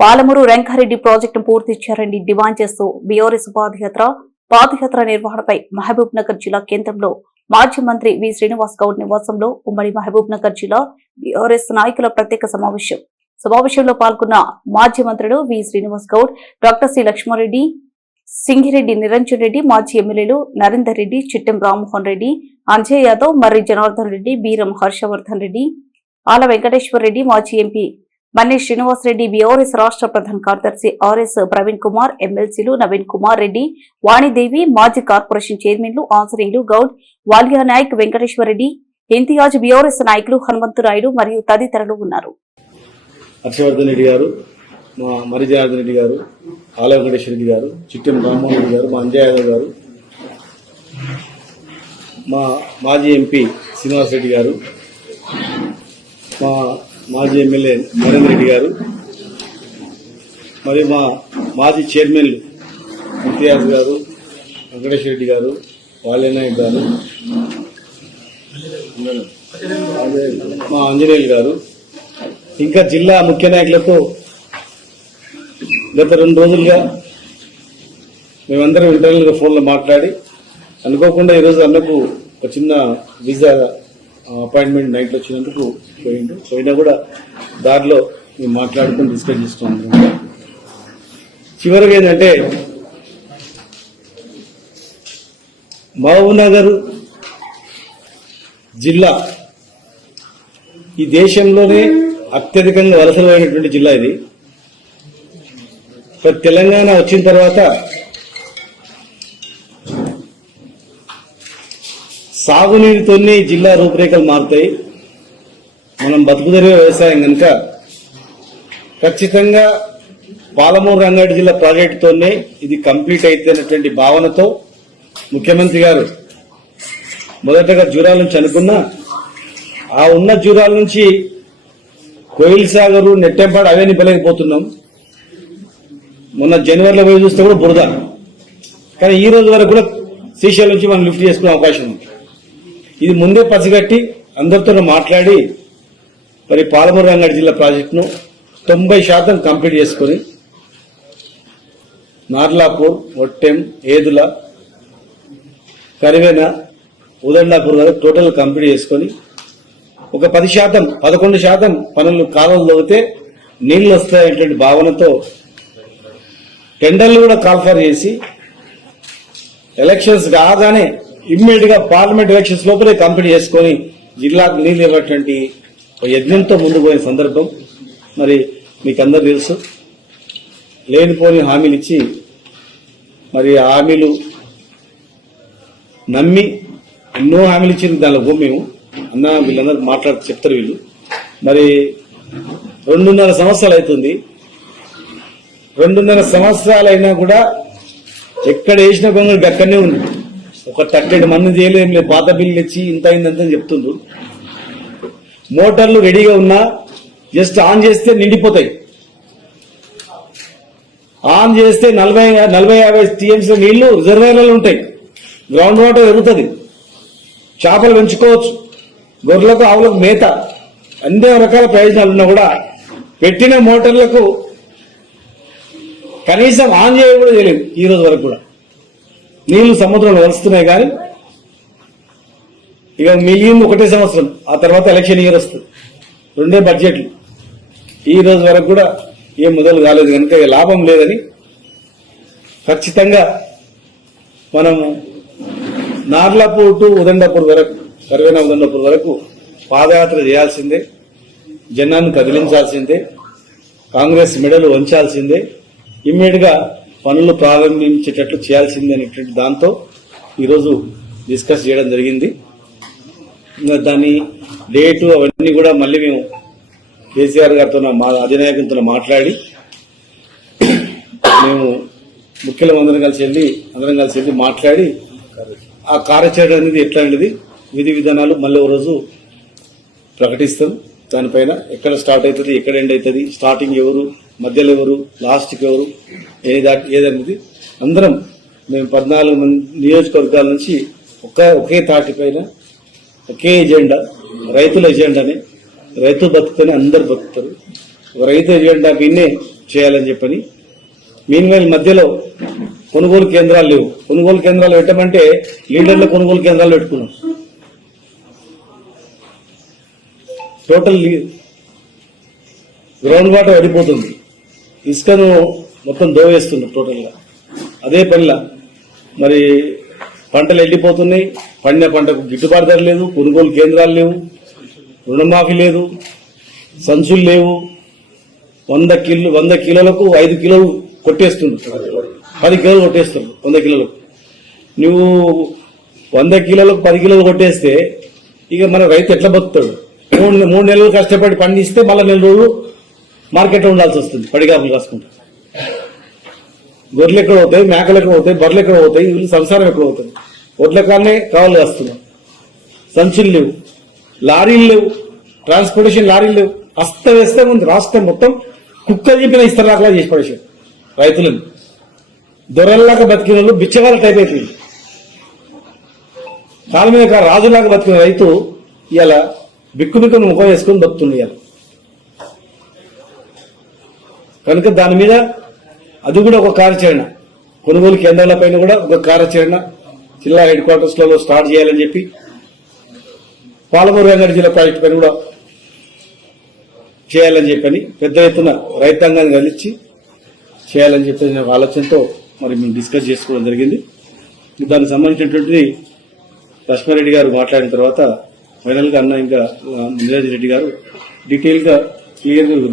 పాలమూరు రంగారెడ్డి ప్రాజెక్టును పూర్తి చేయాలని డిమాండ్ చేస్తూ బీఆర్ఎస్ పాదయాత్ర నిర్వహణపై మహబూబ్ నగర్ జిల్లా కేంద్రంలో మాజీ మంత్రి వి శ్రీనివాస్ గౌడ్ నివాసంలో ఉమ్మడి మహబూబ్ నగర్ జిల్లా బీఆర్ఎస్ నాయకుల ప్రత్యేక సమావేశంలో పాల్గొన్న మాజీ మంత్రులు వి శ్రీనివాస్ గౌడ్, డాక్టర్ సి లక్ష్మారెడ్డి, సింగిరెడ్డి నిరంజన్ రెడ్డి, మాజీ ఎమ్మెల్యేలు నరేందర్ రెడ్డి, చిట్టెం రామ్మోహన్ రెడ్డి, అంజయ్ యాదవ్, మర్రి జనార్దన్ రెడ్డి, బీరం హర్షవర్ధన్ రెడ్డి, ఆల వెంకటేశ్వర్ రెడ్డి, మాజీ ఎంపీ మన్నే శ్రీనివాస్ రెడ్డి, బీఆర్ఎస్ రాష్ట్ర ప్రధాన కార్యదర్శి ఆర్ఎస్ ప్రవీణ్ కుమార్, ఎమ్మెల్సీలు నవీన్ కుమార్ రెడ్డి, వాణిదేవి, మాజీ కార్పొరేషన్ చైర్మన్లు ఆంజనేయులు గౌడ్, వాలియా నాయక్, వెంకటేశ్వర్ రెడ్డి, ఇంతియాజ్, బీఆర్ఎస్ నాయకులు హనుమంతురాయుడు మరియు తదితరులు ఉన్నారు. హర్షవర్ధన్ రెడ్డి గారు, మా మర్రి జనార్దన్ రెడ్డి గారు, ఆల వెంకటేశ్వర రెడ్డి గారు, చిట్టెం రామ్మోహన్ రెడ్డి గారు, మా అంజయ్ యాదవ్ గారు, మా మాజీ ఎంపీ శ్రీనివాస్ రెడ్డి గారు, మా మాజీ ఎమ్మెల్యే నరేందర్ రెడ్డి గారు, మరియు మా మాజీ చైర్మన్లు ఇంతియాజ్ గారు, వెంకటేశ్వర రెడ్డి గారు, వాలియా నాయక్ గారు, మా ఆంజనేయులు గారు, ఇంకా జిల్లా ముఖ్య నాయకులతో గత 2 రోజులుగా మేమందరం ఇంటర్నల్గా ఫోన్లో మాట్లాడి అనుకోకుండా ఈరోజు అన్నకు ఒక చిన్న వీసా అపాయింట్మెంట్ నైట్లో వచ్చినందుకు పోయినా కూడా దారిలో మేము మాట్లాడుకుని డిస్కస్ చేస్తున్నాం. చివరిగా ఏంటంటే మహబూబ్ నగర్ జిల్లా ఈ దేశంలోనే అత్యధికంగా వలసలు అయినటువంటి జిల్లా ఇది. తెలంగాణ వచ్చిన తర్వాత సాగునీరుతోనే జిల్లా రూపురేఖలు మారుతాయి. మనం బతుకుదెరువు వ్యవసాయం కనుక ఖచ్చితంగా పాలమూరు రంగారెడ్డి జిల్లా ప్రాజెక్టుతోనే ఇది కంప్లీట్ అయితేనటువంటి భావనతో ముఖ్యమంత్రి గారు మొదటగా జూరాల నుంచి అనుకున్నా, ఆ ఉన్న జూరాల నుంచి కోయిల్ సాగరు, నెట్టెంపాడు అవే నింపలేకపోతున్నాం. మొన్న జనవరిలో పోయి చూస్తే కూడా బురద. కానీ ఈ రోజు వరకు కూడా శ్రీశైలం నుంచి మనం లిఫ్ట్ చేసుకునే అవకాశం ఉంది. ఇది ముందే పసిగట్టి అందరితో మాట్లాడి మరి పాలమూరు రంగారెడ్డి జిల్లా ప్రాజెక్టును 90% కంప్లీట్ చేసుకుని నార్లాపూర్, ఒట్టెం, ఏదుల, కరివేన, ఉదండాపూర్ వరకు టోటల్ కంప్లీట్ చేసుకుని ఒక 10%, 11% పనులు కాలువలు తవ్వితే నీళ్లు వస్తాయనేటువంటి భావనతో టెండర్లు కూడా కాల్ఫర్ చేసి ఎలక్షన్స్ కాగానే ఇమ్మీడియట్ గా పార్లమెంట్ ఎలక్షన్స్ లోపలే కంప్లీట్ చేసుకుని జిల్లాకు నీళ్లు ఇవ్వటువంటి యజ్ఞంతో ముందుకు పోయిన సందర్భం మరి మీకు అందరూ తెలుసు. లేనిపోని హామీలు ఇచ్చి మరి హామీలు నమ్మి ఎన్నో హామీలు ఇచ్చింది. దానిలో మేము అన్న వీళ్ళందరూ మాట్లాడుతూ చెప్తారు. వీళ్ళు మరి 2.5 సంవత్సరాలు అవుతుంది. 2.5 సంవత్సరాలు అయినా కూడా ఎక్కడ వేసిన గొంగళి అక్కడనే ఉంది. ఒక 38 మంది చేయలేం లేదు. పాత బిల్లు ఇచ్చి ఇంత అయిందంతా చెప్తుండ్రు. మోటార్లు రెడీగా ఉన్నా జస్ట్ ఆన్ చేస్తే నిండిపోతాయి. ఆన్ చేస్తే 40-50 టీఎంసీ నీళ్లు రిజర్వాయర్లలో ఉంటాయి. గ్రౌండ్ వాటర్ ఎరుగుతుంది. చేపలు పెంచుకోవచ్చు. గొర్రెలకు, ఆవులకు మేత, అన్ని రకాల ప్రయోజనాలు ఉన్నా కూడా పెట్టిన మోటార్లకు కనీసం ఆన్ చేయడం కూడా చేయలేము. ఈ రోజు వరకు కూడా నీళ్లు సముద్రంలో వలుస్తున్నాయి. కానీ ఇక మిగిలింది 1 సంవత్సరం. ఆ తర్వాత ఎలక్షన్ ఇయర్ వస్తుంది. 2 బడ్జెట్లు. ఈ రోజు వరకు కూడా ఏం మొదలు కాలేదు కనుక లాభం లేదని ఖచ్చితంగా మనము నార్లాపూర్ టు ఉదండాపూర్ వరకు, కరివేన ఉదండాపూర్ వరకు పాదయాత్ర చేయాల్సిందే. జనాన్ని కదిలించాల్సిందే. కాంగ్రెస్ మెడలు వంచాల్సిందే. ఇమ్మీడియట్ గా పనులు ప్రారంభించేటట్లు చేయాల్సిందే అనేటువంటి దాంతో ఈరోజు డిస్కస్ చేయడం జరిగింది. దాని డేటు అవన్నీ కూడా మళ్ళీ మేము కేసీఆర్ గారితో, మా అధినాయకులతో మాట్లాడి మేము ముఖ్యులు అందరం కలిసి వెళ్ళి మాట్లాడి ఆ కార్యాచరణ అనేది ఎట్లా అనేది విధి విధానాలు మళ్ళీ ఒక రోజు ప్రకటిస్తాం. దానిపైన ఎక్కడ స్టార్ట్ అవుతుంది, ఎక్కడ ఎండ్ అవుతుంది, స్టార్టింగ్ ఎవరు, మధ్యలో ఎవరు, లాస్ట్కి ఎవరు, ఏదనేది అందరం మేము 14 నియోజకవర్గాల నుంచి ఒకే తాటి పైన ఒకే ఎజెండా, రైతుల ఎజెండానే. రైతు బతుకుతూనే అందరు బతుకుతారు. రైతు ఎజెండా విన్నే చేయాలని చెప్పని మీన్వైల్ మధ్యలో కొనుగోలు కేంద్రాలు లేవు. కొనుగోలు కేంద్రాలు పెట్టమంటే లీడర్ల కొనుగోలు కేంద్రాలు పెట్టుకున్నాం. టోటల్ గ్రౌండ్ వాటర్ పడిపోతుంది, ఇసుకను మొత్తం దోవేస్తుంది టోటల్గా. అదే పనిలా మరి పంటలు ఎండిపోతున్నాయి, పండిన పంటకు గిట్టుబాటు ధర లేదు, కొనుగోలు కేంద్రాలు లేవు, రుణమాఫీ లేదు, సంచులు లేవు. 100 కిలోలకు 5 కిలోలు కొట్టేస్తుంది, 10 కిలోలు కొట్టేస్తుంది 100 కిలోలకు. నువ్వు 100 కిలోలకు 10 కిలోలు కొట్టేస్తే ఇక మన రైతు ఎట్లా బతుకుతాడు? 3 నెలలు కష్టపడి పండిస్తే మళ్ళీ 4 రోజులు మార్కెట్లో ఉండాల్సి వస్తుంది పడిగాపులు కాసుకుంటా. గొర్రెలు ఎక్కడ అవుతాయి, మేకలు ఎక్కడ అవుతాయి, బర్రెలు ఎక్కడ అవుతాయి, వీళ్ళు సంసారం ఎక్కడ అవుతుంది? ఒడ్ల కాడనే కావాలి కాస్తున్నాం. సంచులు లేవు, లారీలు లేవు, ట్రాన్స్పోర్టేషన్ లారీలు లేవు. అస్తవ్యస్తంగా ఉంది రాష్ట్రం మొత్తం. కుక్కలు చెప్పిన ఇస్తరాకలా చేసి పడేసాడు రైతులను. దొరల్లాగా బతికిన వాళ్ళు బిచ్చగాళ్ళ టైప్ అయిపోయింది. కాళ్ళ మీద రాజులాగా బతికిన రైతు ఇలా బిక్కును ముఖం వేసుకొని బతుకుతుంది ఇలా. కనుక దాని మీద అది కూడా ఒక కార్యాచరణ, కొనుగోలు కేంద్రాల పైన కూడా ఒక కార్యాచరణ జిల్లా హెడ్ క్వార్టర్స్ లలో స్టార్ట్ చేయాలని చెప్పి, పాలమూరు రంగారెడ్డి జిల్లా ప్రాజెక్టు పైన కూడా చేయాలని చెప్పని పెద్ద ఎత్తున రైతాంగాన్ని కలిసి చేయాలని చెప్పి ఒక ఆలోచనతో మరి మేము డిస్కస్ చేసుకోవడం జరిగింది. దానికి సంబంధించినటువంటి లక్ష్మారెడ్డి గారు మాట్లాడిన తర్వాత ఫైనల్ గా అన్న ఇంకా నీరజ్ రెడ్డి గారు డీటెయిల్ గా క్లియర్ గా వివరిస్తారు.